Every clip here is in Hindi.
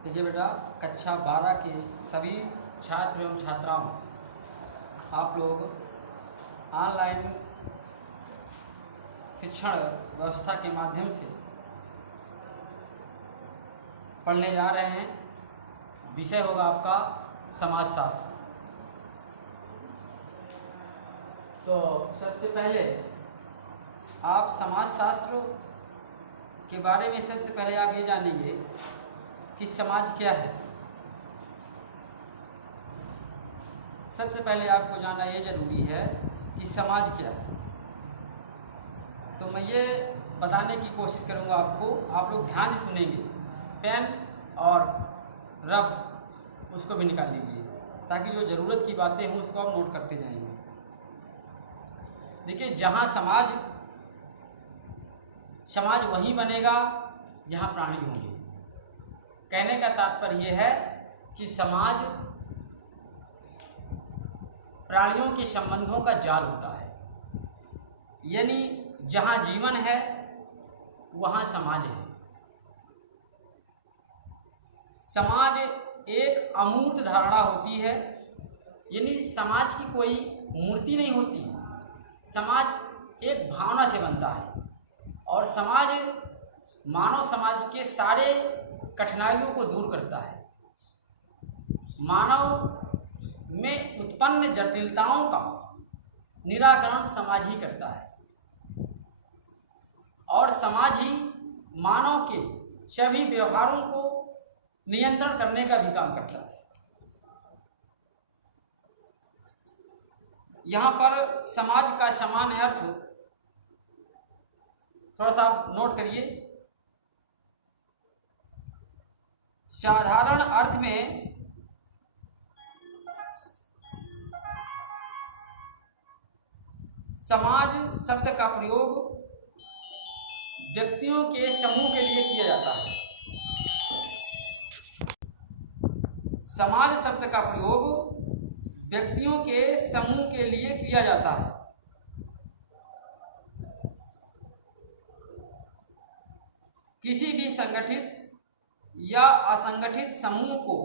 देखिए बेटा, कक्षा 12 के सभी छात्र एवं छात्राओं, आप लोग ऑनलाइन शिक्षण व्यवस्था के माध्यम से पढ़ने जा रहे हैं। विषय होगा आपका समाजशास्त्र। तो सबसे पहले आप समाजशास्त्र के बारे में सबसे पहले आप ये जानेंगे कि समाज क्या है। सबसे पहले आपको जानना ये जरूरी है कि समाज क्या है। तो मैं ये बताने की कोशिश करूँगा आपको, आप लोग ध्यान से सुनेंगे। पेन और रब उसको भी निकाल लीजिए ताकि जो ज़रूरत की बातें हों उसको आप नोट करते जाएंगे। देखिए, जहाँ समाज वहीं बनेगा जहाँ प्राणी होंगे। कहने का तात्पर्य यह है कि समाज प्राणियों के संबंधों का जाल होता है, यानी जहाँ जीवन है वहाँ समाज है। समाज एक अमूर्त धारणा होती है, यानी समाज की कोई मूर्ति नहीं होती। समाज एक भावना से बनता है और समाज मानव समाज के सारे कठिनाइयों को दूर करता है। मानव में उत्पन्न जटिलताओं का निराकरण समाज ही करता है और समाज ही मानव के सभी व्यवहारों को नियंत्रण करने का भी काम करता है। यहाँ पर समाज का सामान्य अर्थ थोड़ा सा आप नोट करिए। साधारण अर्थ में समाज शब्द का प्रयोग व्यक्तियों के समूह के लिए किया जाता है। समाज शब्द का प्रयोग व्यक्तियों के समूह के लिए किया जाता है। किसी भी संगठित या असंगठित समूह को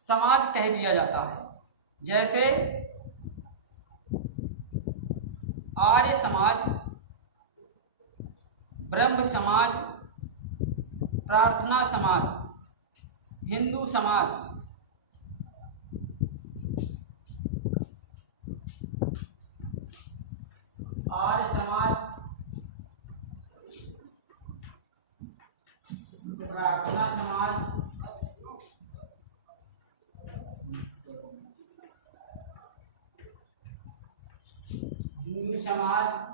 समाज कह दिया जाता है। जैसे आर्य समाज, ब्रह्म समाज, प्रार्थना समाज, हिंदू समाज, आर्य समाज, प्रार्थना समाज, हिंदू समाज,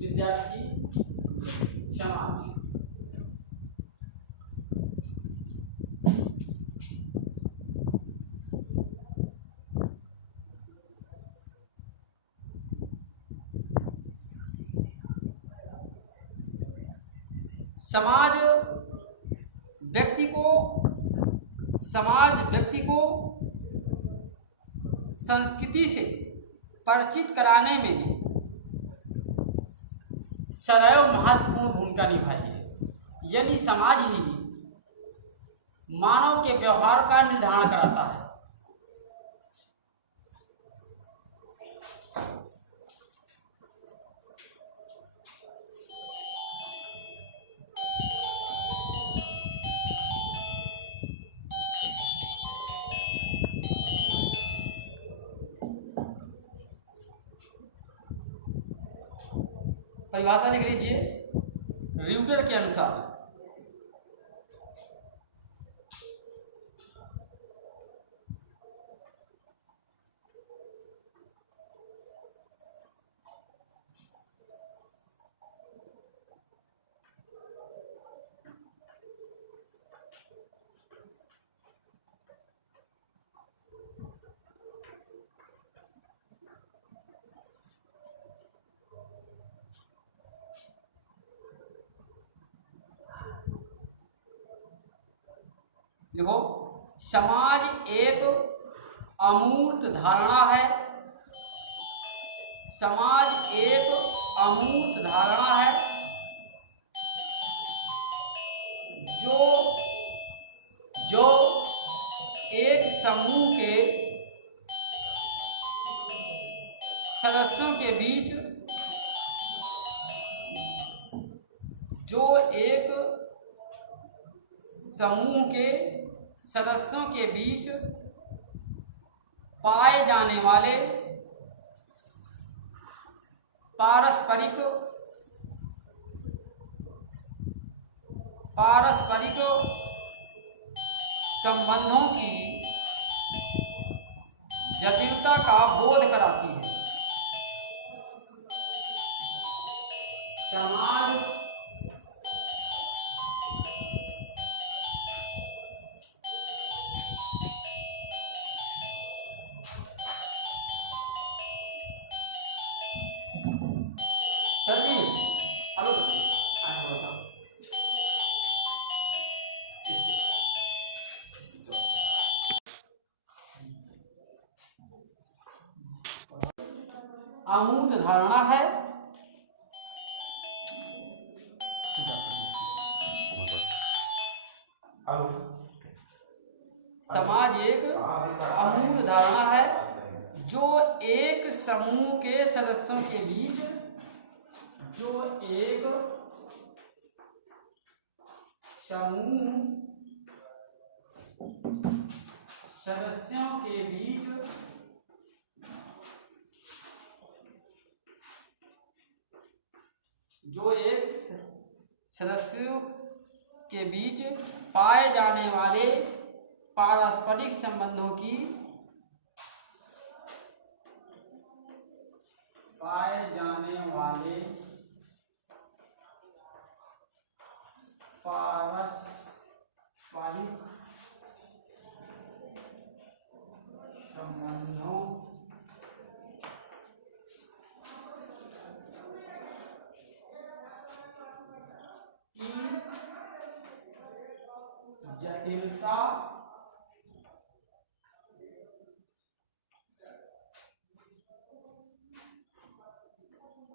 विद्यार्थी समाज। समाज व्यक्ति को संस्कृति से परिचित कराने में सदैव महत्वपूर्ण भूमिका निभाई है। यानी समाज ही मानव के व्यवहार का निर्धारण कराता है। परिभाषा लिख लीजिए र्यूटर के अनुसार। देखो, समाज एक अमूर्त धारणा है। समाज एक अमूर्त धारणा है जो एक समूह के सदस्यों के बीच पाए जाने वाले पारस्परिक संबंधों की जटिलता का बोध कराती है। समाज अमूर्त धारणा है समाज एक अमूर्त धारणा है जो एक समूह के सदस्यों के बीच सदस्यों के बीच पाए जाने वाले पारस्परिक संबंधों की जटिलता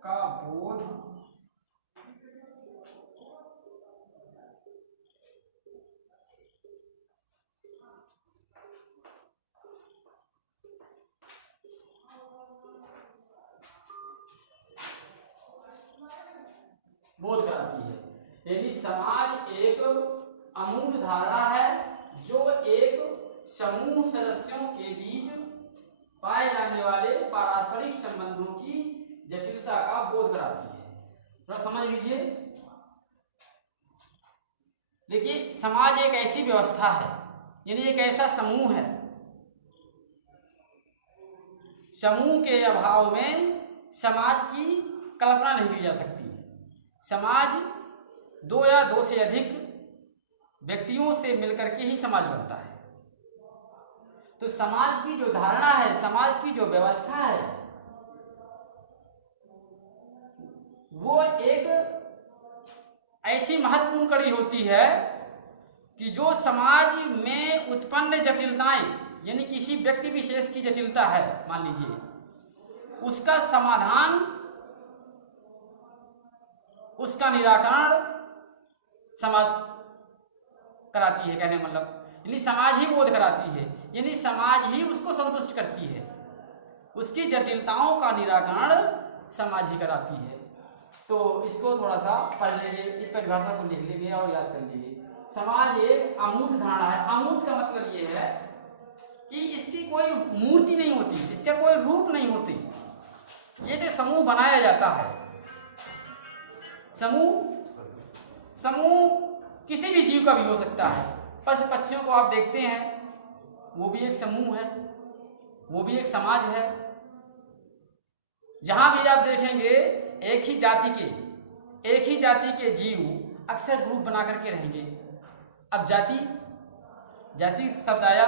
का बोध कराती है। यानी समाज एक अमूर्त धारणा है जो एक समूह सदस्यों के बीच पाए जाने वाले पारस्परिक संबंधों की जटिलता का बोध कराती है। थोड़ा समझ लीजिए। देखिए, समाज एक ऐसी व्यवस्था है, यानी एक ऐसा समूह है, समूह के अभाव में समाज की कल्पना नहीं की जा सकती। समाज दो या दो से अधिक व्यक्तियों से मिलकर के ही समाज बनता है। तो समाज की जो धारणा है, समाज की जो व्यवस्था है, वो एक ऐसी महत्वपूर्ण कड़ी होती है कि जो समाज में उत्पन्न जटिलताएं, यानी किसी व्यक्ति विशेष की जटिलता है, मान लीजिए, उसका समाधान, उसका निराकरण समाज कराती है। कहने मतलब यानी समाज ही बोध कराती है, यानी समाज ही उसको संतुष्ट करती है, उसकी जटिलताओं का निराकरण समाज ही कराती है। तो इसको थोड़ा सा पढ़ लेंगे, इस परिभाषा को लिख लेंगे और याद कर लीजिए। समाज एक अमूर्त धारणा है। अमूर्त का मतलब ये है कि इसकी कोई मूर्ति नहीं होती, इसका कोई रूप नहीं होती, ये तो समूह बनाया जाता है। समूह किसी भी जीव का भी हो सकता है। पशु पक्षियों को आप देखते हैं, वो भी एक समूह है, वो भी एक समाज है। जहां भी आप देखेंगे एक ही जाति के जीव अक्सर ग्रुप बना करके रहेंगे। अब जाति शब्द आया।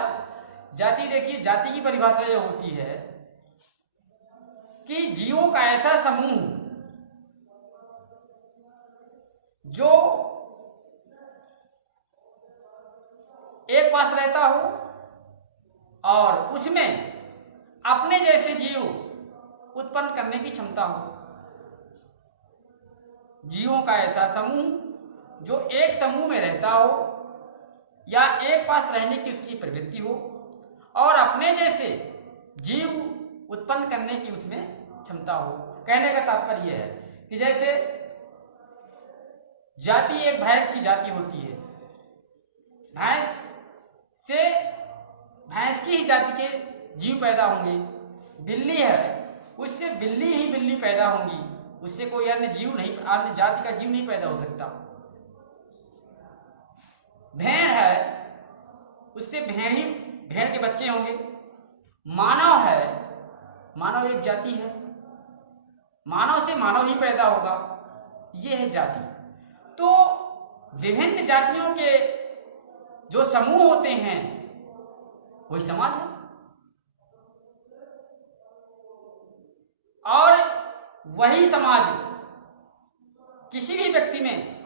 जाति, देखिए, जाति की परिभाषा यह होती है कि जीवों का ऐसा समूह जो एक पास रहता हो और उसमें अपने जैसे जीव उत्पन्न करने की क्षमता हो। जीवों का ऐसा समूह जो एक समूह में रहता हो या एक पास रहने की उसकी प्रवृत्ति हो और अपने जैसे जीव उत्पन्न करने की उसमें क्षमता हो। कहने का तात्पर्य यह है कि जैसे जाति, एक भैंस की जाति होती है, भैंस की ही जाति के जीव पैदा होंगे। बिल्ली है, उससे बिल्ली ही बिल्ली पैदा होंगी, उससे कोई अन्य जाति का जीव नहीं पैदा हो सकता। भेड़ है, उससे भेड़ के बच्चे होंगे। मानव है, मानव एक जाति है, मानव से मानव ही पैदा होगा, ये है जाति। तो विभिन्न जातियों के जो समूह होते हैं वही समाज है। और वही समाज किसी भी व्यक्ति में,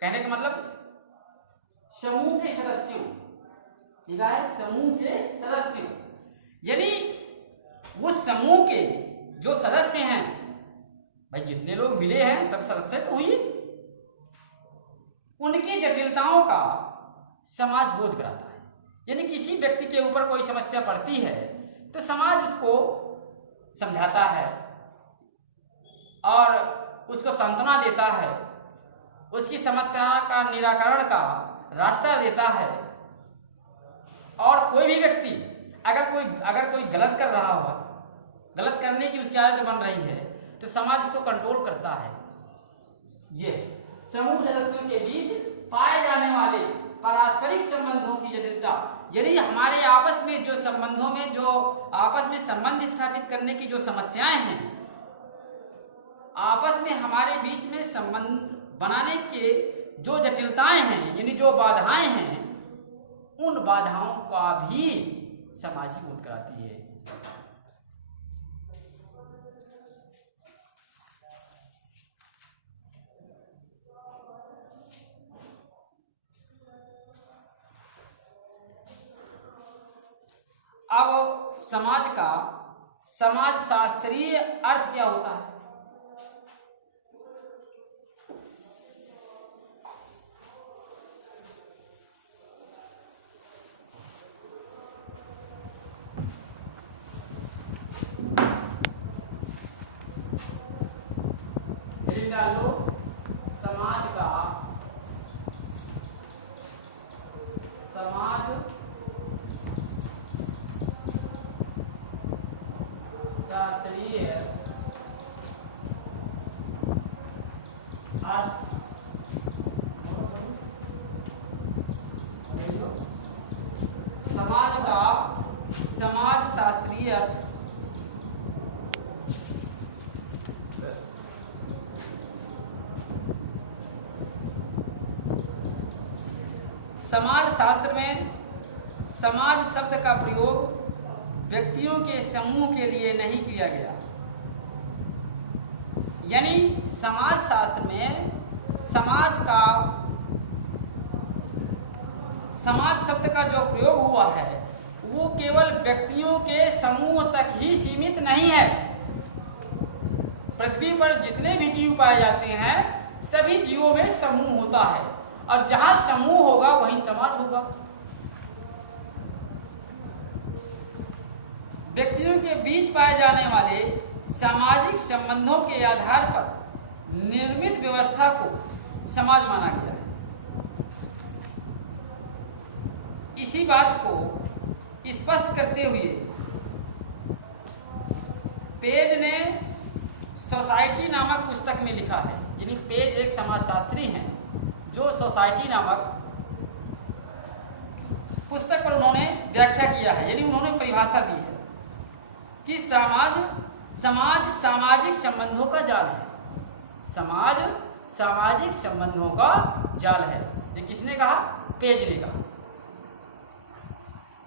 कहने का मतलब समूह के सदस्यों, ठीक है, समूह के सदस्यों, यानी उस समूह के जो सदस्य हैं, भाई जितने लोग मिले हैं सब सदस्य तो हुई, उनकी जटिलताओं का समाज बोध कराता है। यानी किसी व्यक्ति के ऊपर कोई समस्या पड़ती है तो समाज उसको समझाता है और उसको सांत्वना देता है, उसकी समस्या का निराकरण का रास्ता देता है। और कोई भी व्यक्ति अगर कोई गलत कर रहा हो, गलत करने की उसकी आदत बन रही है, तो समाज उसको कंट्रोल करता है। ये समूह सदस्यों के बीच पाए जाने वाले पारस्परिक संबंधों की जटिलता, यानी हमारे आपस में जो संबंधों में, जो आपस में संबंध स्थापित करने की जो समस्याएं हैं, आपस में हमारे बीच में संबंध बनाने के जो जटिलताएं हैं, यानी जो बाधाएं हैं, उन बाधाओं का भी समाज ही बोध कराती है। अब समाज का समाज शास्त्रीय अर्थ क्या होता है? डालो समाज का शास्त्रीय अर्थ। समाज का समाज शास्त्रीय अर्थ समाज शास्त्र में समाज शब्द का प्रयोग व्यक्तियों के समूह के लिए नहीं किया गया। यानी समाज शास्त्र में समाज शब्द का जो प्रयोग हुआ है वो केवल व्यक्तियों के समूह तक ही सीमित नहीं है। पृथ्वी पर जितने भी जीव पाए जाते हैं सभी जीवों में समूह होता है, और जहां समूह होगा वहीं समाज होगा। व्यक्तियों के बीच पाए जाने वाले सामाजिक संबंधों के आधार पर निर्मित व्यवस्था को समाज माना गया है। इसी बात को स्पष्ट करते हुए पेज ने सोसाइटी नामक पुस्तक में लिखा है। यानी पेज एक समाजशास्त्री हैं जो सोसाइटी नामक पुस्तक पर उन्होंने व्याख्या किया है, यानी उन्होंने परिभाषा दी है कि समाज सामाजिक संबंधों का जाल है। समाज सामाजिक संबंधों का जाल है। ये किसने कहा? पेज ने कहा।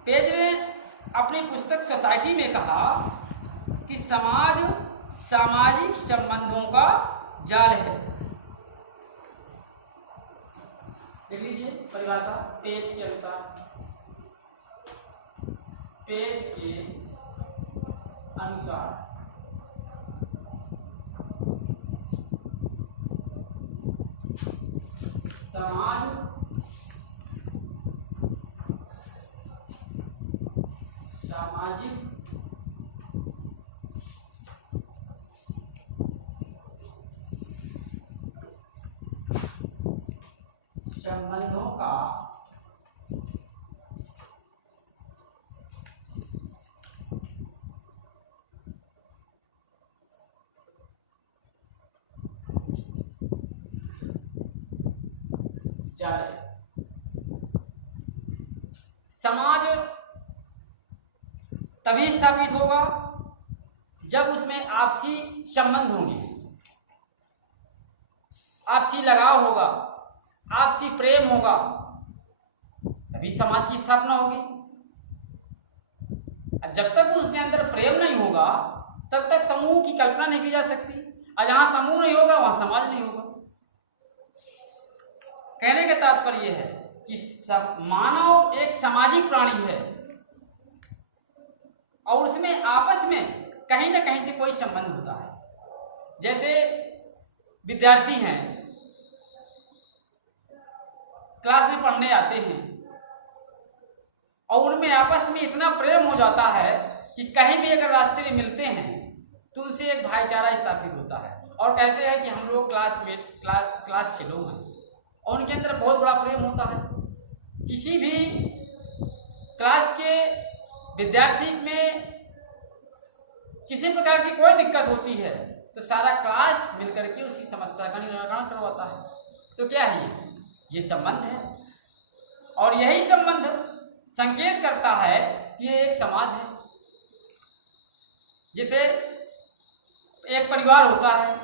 पेज ने अपनी पुस्तक सोसाइटी में कहा कि समाज सामाजिक संबंधों का जाल है। देख लीजिए परिभाषा पेज के अनुसार। पेज के अनुसार समाज सामाजिक संबंधों का जाल है। समाज तभी स्थापित होगा जब उसमें आपसी संबंध होंगे, आपसी लगाव होगा, आपसी प्रेम होगा, तभी समाज की स्थापना होगी। जब तक उसके अंदर प्रेम नहीं होगा तब तक समूह की कल्पना नहीं की जा सकती, और जहां समूह नहीं होगा वहां समाज नहीं होगा। कहने का तात्पर्य है कि मानव एक सामाजिक प्राणी है और उसमें आपस में कहीं ना कहीं से कोई संबंध होता है। जैसे विद्यार्थी हैं, क्लास में पढ़ने आते हैं और उनमें आपस में इतना प्रेम हो जाता है कि कहीं भी अगर रास्ते में मिलते हैं तो उनसे एक भाईचारा स्थापित होता है और कहते हैं कि हम लोग क्लास फेलो हैं, और उनके अंदर बहुत बड़ा प्रेम होता है। किसी भी क्लास के विद्यार्थी में किसी प्रकार की कोई दिक्कत होती है तो सारा क्लास मिलकर के उसकी समस्या का निराकरण करवाता है। तो क्या है ये संबंध है, और यही संबंध संकेत करता है कि ये एक समाज है। जैसे एक परिवार होता है,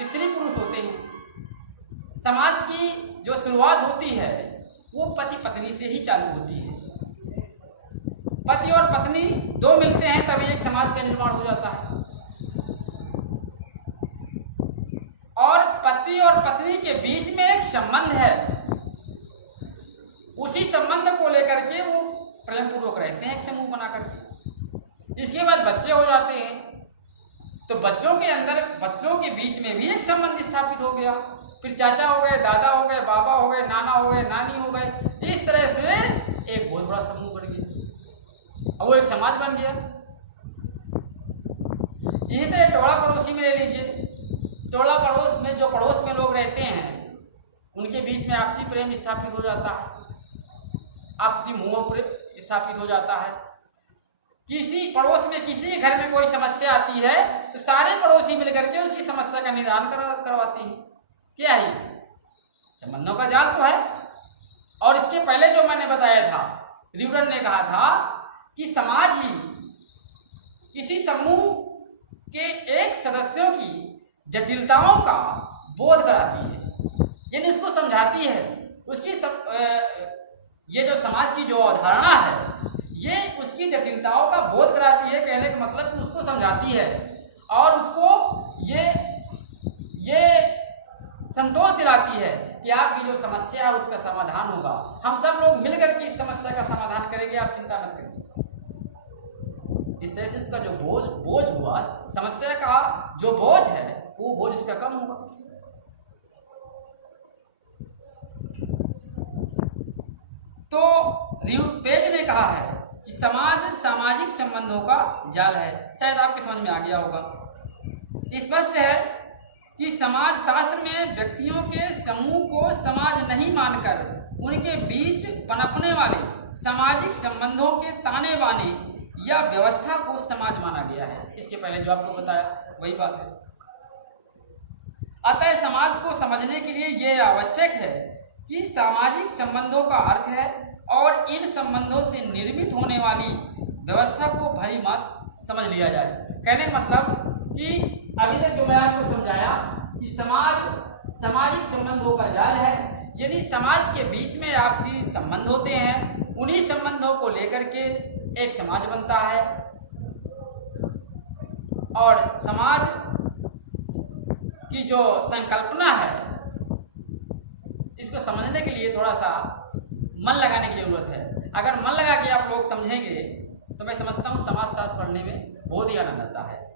स्त्री पुरुष होते हैं। समाज की जो शुरुआत होती है वो पति पत्नी से ही चालू होती है। पति और पत्नी दो मिलते हैं तभी एक समाज का निर्माण हो जाता है, और पति और पत्नी के बीच में एक संबंध है। उसी संबंध को लेकर के वो प्रेम पूर्वक रहते हैं एक समूह बना करके। इसके बाद बच्चे हो जाते हैं तो बच्चों के अंदर, बच्चों के बीच में भी एक संबंध स्थापित हो गया। फिर चाचा हो गए, दादा हो गए, बाबा हो गए, नाना हो गए, नानी हो गए। इस तरह से एक बहुत बड़ा समूह बन गया और वो एक समाज बन गया। इसी तरह टोला पड़ोसी में ले लीजिए। टोला पड़ोस में जो पड़ोस में लोग रहते हैं उनके बीच में आपसी प्रेम स्थापित हो जाता है, आपसी मोह प्रेम स्थापित हो जाता है। किसी पड़ोस में किसी घर में कोई समस्या आती है तो सारे पड़ोसी मिलकर के उसकी समस्या का निदान करवाते हैं। क्या है? संबंधों का जाल तो है। और इसके पहले जो मैंने बताया था, न्यूटन ने कहा था कि समाज ही किसी समूह के एक सदस्यों की जटिलताओं का बोध कराती है, यानी उसको समझाती है। उसकी ये जो समाज की जो अवधारणा है ये उसकी जटिलताओं का बोध कराती है। कहने का मतलब कि उसको समझाती है और उसको ये संतोष दिलाती है कि आपकी जो समस्या है उसका समाधान होगा। हम सब लोग मिलकर के इस समस्या का समाधान करेंगे, आप चिंता मत करिए। इस तरह से उसका जो बोझ हुआ, समस्या का जो बोझ है वो बोझ इसका कम होगा। तो पेज ने कहा है कि समाज सामाजिक संबंधों का जाल है। शायद आपके समझ में आ गया होगा। स्पष्ट है कि समाज शास्त्र में व्यक्तियों के समूह को समाज नहीं मानकर उनके बीच पनपने वाले सामाजिक संबंधों के ताने बाने या व्यवस्था को समाज माना गया है। इसके पहले जो आपको बताया वही बात है। अतः समाज को समझने के लिए यह आवश्यक है कि सामाजिक संबंधों का अर्थ है और इन संबंधों से निर्मित होने वाली व्यवस्था को भली बात समझ लिया जाए। कहने का मतलब कि अभी तक जो मैं आपको समझाया कि सामाजिक संबंधों का जाल है, यानी समाज के बीच में आपसी संबंध होते हैं, उन्हीं संबंधों को लेकर के एक समाज बनता है। और समाज की जो संकल्पना है इसको समझने के लिए थोड़ा सा मन लगाने की जरूरत है। अगर मन लगा के आप लोग समझेंगे तो मैं समझता हूँ समाज शास्त्र पढ़ने में बहुत ही आनंद आता है।